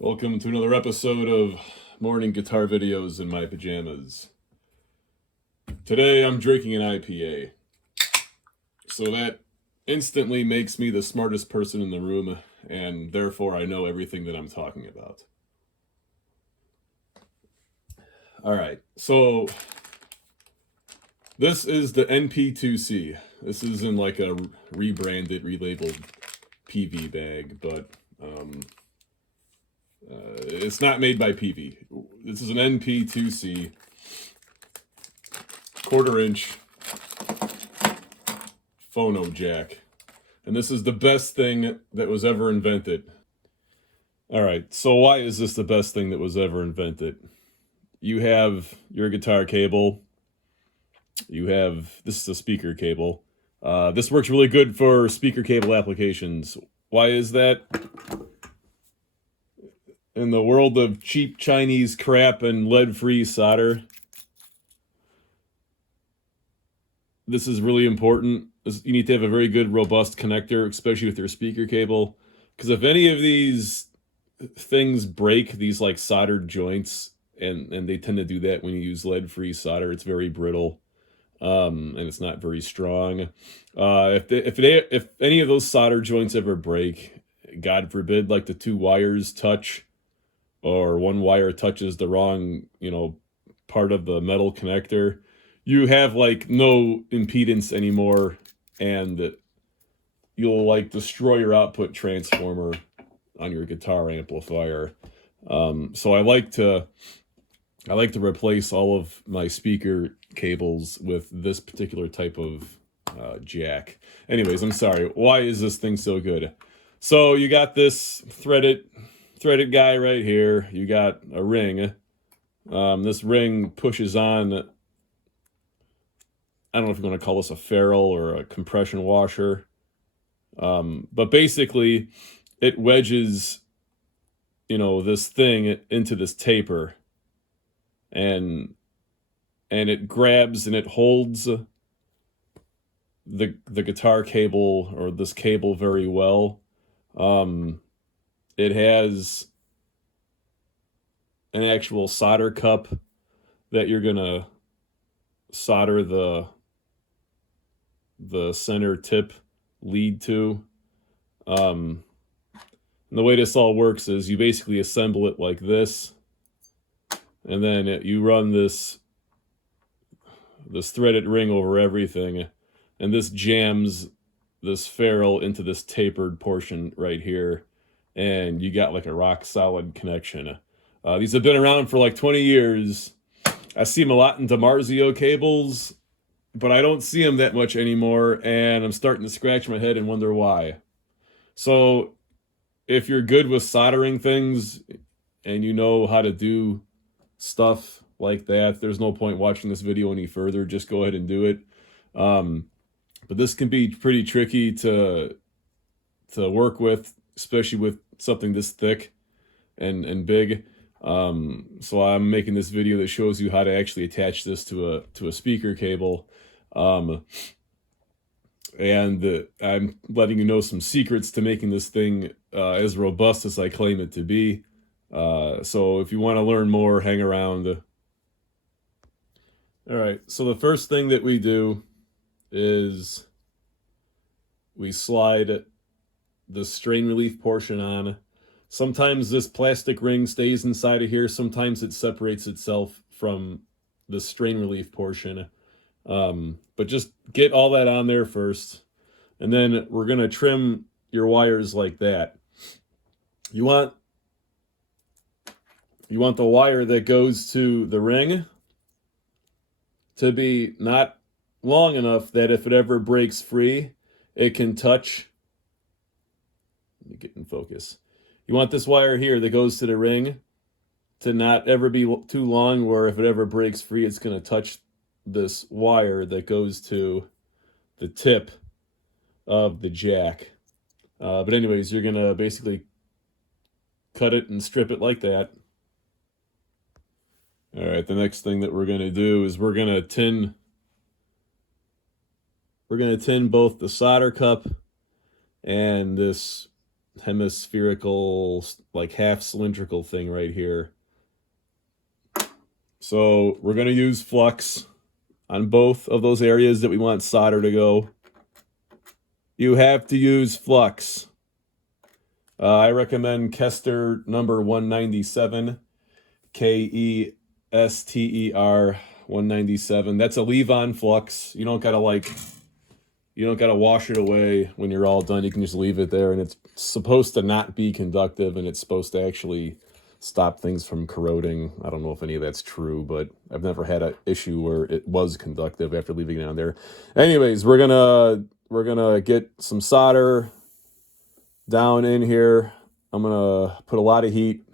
Welcome to another episode of Morning Guitar Videos in My Pajamas. Today I'm drinking an IPA. So that instantly makes me the smartest person in the room, and therefore I know everything that I'm talking about. Alright, so this is the NP2C. This is in like a rebranded, relabeled PV bag, but it's not made by PV. This is an NP2C, quarter-inch phono jack. And this is the best thing that was ever invented. Alright, so why is this the best thing that was ever invented? You have your guitar cable. This is a speaker cable. This works really good for speaker cable applications. Why is that? In the world of cheap Chinese crap and lead-free solder, this is really important. You need to have a very good, robust connector, especially with your speaker cable. Because if any of these things break, these like soldered joints, and they tend to do that when you use lead-free solder, it's very brittle, and it's not very strong. If any of those solder joints ever break, God forbid, like the two wires touch, or one wire touches the wrong, part of the metal connector, you have like no impedance anymore, and you'll like destroy your output transformer on your guitar amplifier. So I like to replace all of my speaker cables with this particular type of jack. Anyways, I'm sorry. Why is this thing so good? So you got this threaded guy right here. You got a ring. This ring pushes on, I don't know if you want to call this a ferrule or a compression washer. But basically it wedges, this thing into this taper, and it grabs and it holds the guitar cable, or this cable, very well. It has an actual solder cup that you're gonna solder the center tip lead to. And the way this all works is you basically assemble it like this, and then you run this threaded ring over everything, and this jams this ferrule into this tapered portion right here, and you got like a rock solid connection. These have been around for like 20 years. I see them a lot in DiMarzio cables, but I don't see them that much anymore, and I'm starting to scratch my head and wonder why. So if you're good with soldering things and you know how to do stuff like that, there's no point watching this video any further. Just go ahead and do it. But this can be pretty tricky to work with, especially with something this thick and big. So I'm making this video that shows you how to actually attach this to a speaker cable. And I'm letting you know some secrets to making this thing as robust as I claim it to be. So if you want to learn more, hang around. All right, so the first thing that we do is we slide the strain relief portion on. Sometimes this plastic ring stays inside of here. Sometimes it separates itself from the strain relief portion. But just get all that on there first. And then we're going to trim your wires like that. You want the wire that goes to the ring to be not long enough that if it ever breaks free, it can touch. Let me get in focus. You want this wire here that goes to the ring to not ever be too long, where if it ever breaks free, it's going to touch this wire that goes to the tip of the jack. But anyways, you're going to basically cut it and strip it like that. All right, the next thing that we're going to do is we're going to tin both the solder cup and this hemispherical, like half cylindrical thing right here. So we're going to use flux on both of those areas that we want solder to go. You have to use flux. I recommend Kester number 197, Kester 197. That's a leave-on flux. You don't gotta wash it away when you're all done. You can just leave it there, and it's supposed to not be conductive, and it's supposed to actually stop things from corroding. I don't know if any of that's true, but I've never had an issue where it was conductive after leaving it on there. Anyways, we're gonna get some solder down in here. I'm gonna put a lot of heat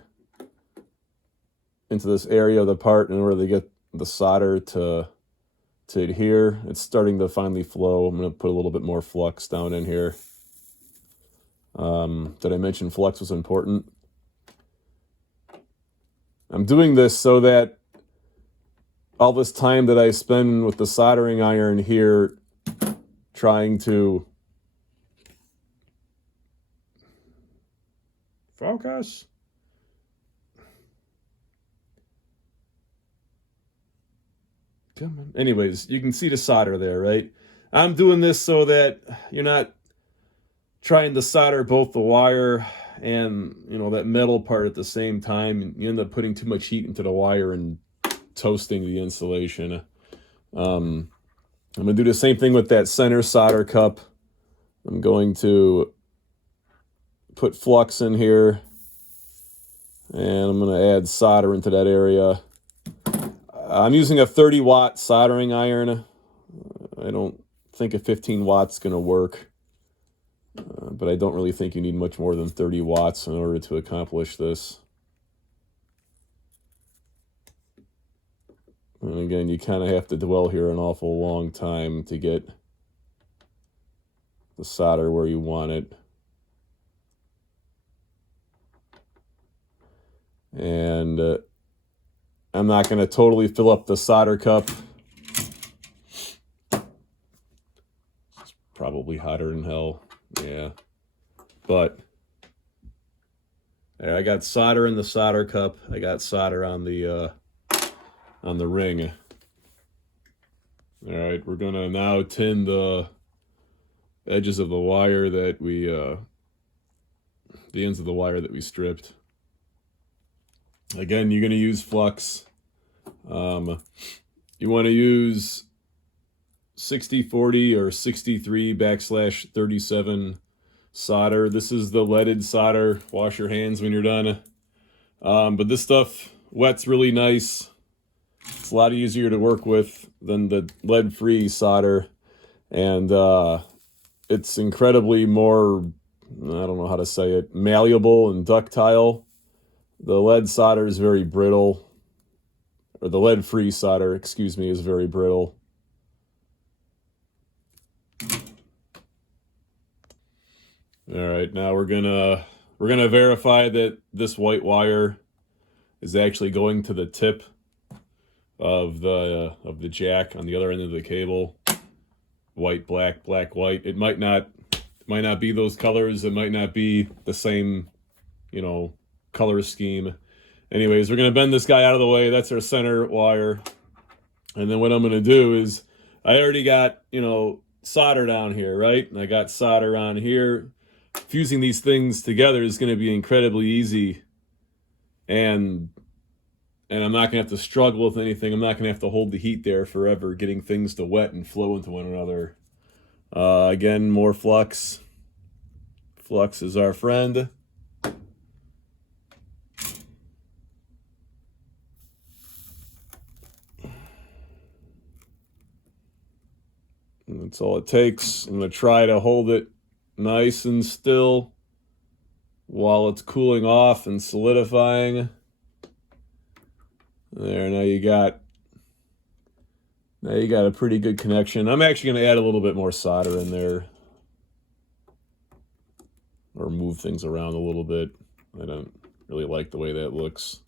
into this area of the part in order to get the solder to adhere. It's starting to finally flow. I'm gonna put a little bit more flux down in here. Did I mention flux was important? I'm doing this so that all this time that I spend with the soldering iron here trying to focus. Come on. Anyways, you can see the solder there, right? I'm doing this so that you're not trying to solder both the wire and, you know, that metal part at the same time, and you end up putting too much heat into the wire and toasting the insulation. I'm going to do the same thing with that center solder cup. I'm going to put flux in here, and I'm going to add solder into that area. I'm using a 30-watt soldering iron. I don't think a 15 watts is going to work, but I don't really think you need much more than 30 watts in order to accomplish this. And again, you kind of have to dwell here an awful long time to get the solder where you want it. And I'm not going to totally fill up the solder cup. It's probably hotter than hell. Yeah. But there, I got solder in the solder cup. I got solder on the ring. All right, we're going to now tin the edges of the wire that we, the ends of the wire that we stripped. Again, you're going to use flux. You want to use 60/40 or 63/37 solder. This is the leaded solder. Wash your hands when you're done. But this stuff wets really nice. It's a lot easier to work with than the lead-free solder. And it's incredibly more, I don't know how to say it, malleable and ductile. The lead solder is very brittle, or the lead-free solder, excuse me, is very brittle. All right, now we're gonna verify that this white wire is actually going to the tip of the jack on the other end of the cable. White, black, black, white. It might not be those colors. It might not be the same, you know, color scheme. Anyways, we're gonna bend this guy out of the way. That's our center wire. And then what I'm gonna do is, I already got, you know, solder down here, right? And I got solder on here. Fusing these things together is gonna be incredibly easy. And I'm not gonna have to struggle with anything. I'm not gonna have to hold the heat there forever, getting things to wet and flow into one another. Again, more flux. Flux is our friend. And that's all it takes. I'm going to try to hold it nice and still while it's cooling off and solidifying. There, now you got a pretty good connection. I'm actually going to add a little bit more solder in there, or move things around a little bit. I don't really like the way that looks.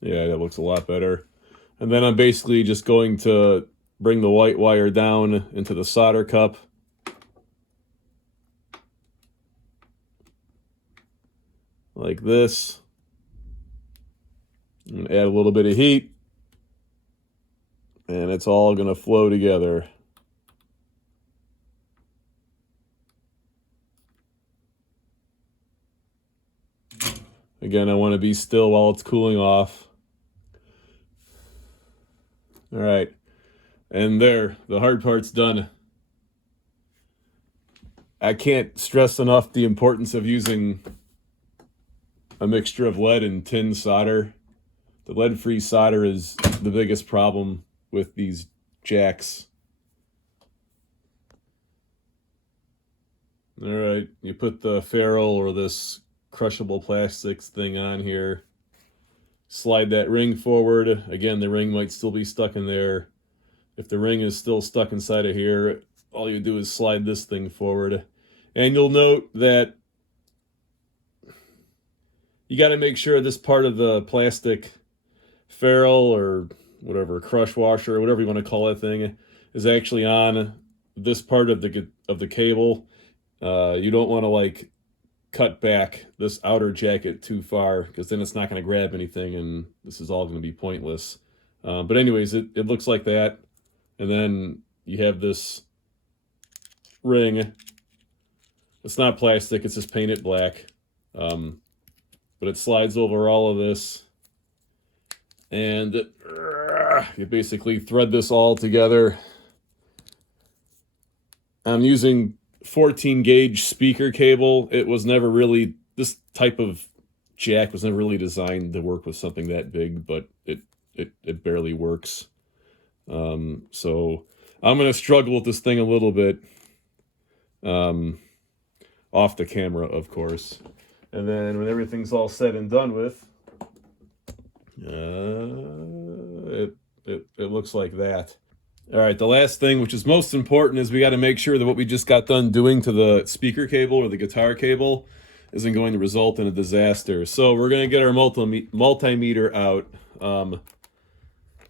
Yeah, that looks a lot better. And then I'm basically just going to bring the white wire down into the solder cup. Like this. And add a little bit of heat. And it's all going to flow together. Again, I want to be still while it's cooling off. All right. And there, the hard part's done. I can't stress enough the importance of using a mixture of lead and tin solder. The lead-free solder is the biggest problem with these jacks. All right, you put the ferrule or this crushable plastics thing on here. Slide that ring forward. Again, the ring might still be stuck in there. If the ring is still stuck inside of here, all you do is slide this thing forward. And you'll note that you got to make sure this part of the plastic ferrule or whatever, crush washer or whatever you want to call that thing, is actually on this part of the cable. You don't want to like cut back this outer jacket too far, because then it's not going to grab anything and this is all going to be pointless. But anyways, it looks like that. And then you have this ring. It's not plastic, it's just painted black. But it slides over all of this. And you basically thread this all together. I'm using 14 gauge speaker cable. It was never really, this type of jack was never really designed to work with something that big, but it barely works. So I'm going to struggle with this thing a little bit, off the camera, of course. And then when everything's all said and done with, it looks like that. All right, the last thing, which is most important, is we got to make sure that what we just got done doing to the speaker cable or the guitar cable isn't going to result in a disaster. So we're going to get our multimeter out.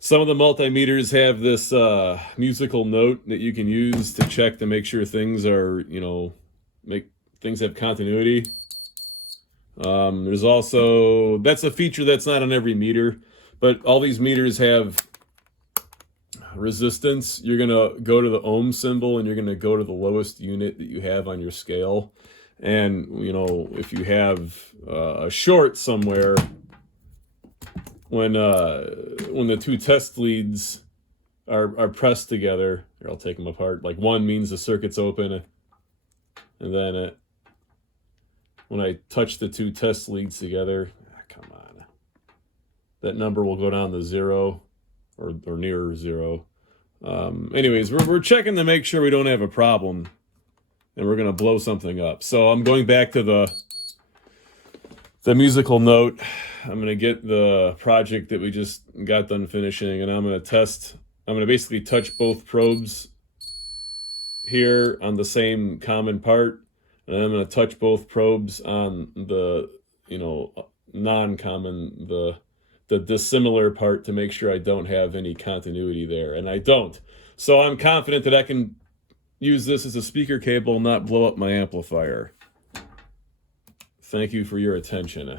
Some of the multimeters have this musical note that you can use to check to make sure things are, make things have continuity. There's also, that's a feature that's not on every meter, but all these meters have resistance. You're going to go to the ohm symbol and you're going to go to the lowest unit that you have on your scale. And, if you have a short somewhere, when the two test leads are pressed together, here, I'll take them apart. Like one means the circuit's open, and then when I touch the two test leads together, come on, that number will go down to 0 or near 0. Anyways, we're checking to make sure we don't have a problem, and we're going to blow something up. So I'm going back to the musical note. I'm going to get the project that we just got done finishing, and I'm going to basically touch both probes here on the same common part, and I'm going to touch both probes on the, non-common, the dissimilar part, to make sure I don't have any continuity there, and I don't. So I'm confident that I can use this as a speaker cable and not blow up my amplifier. Thank you for your attention.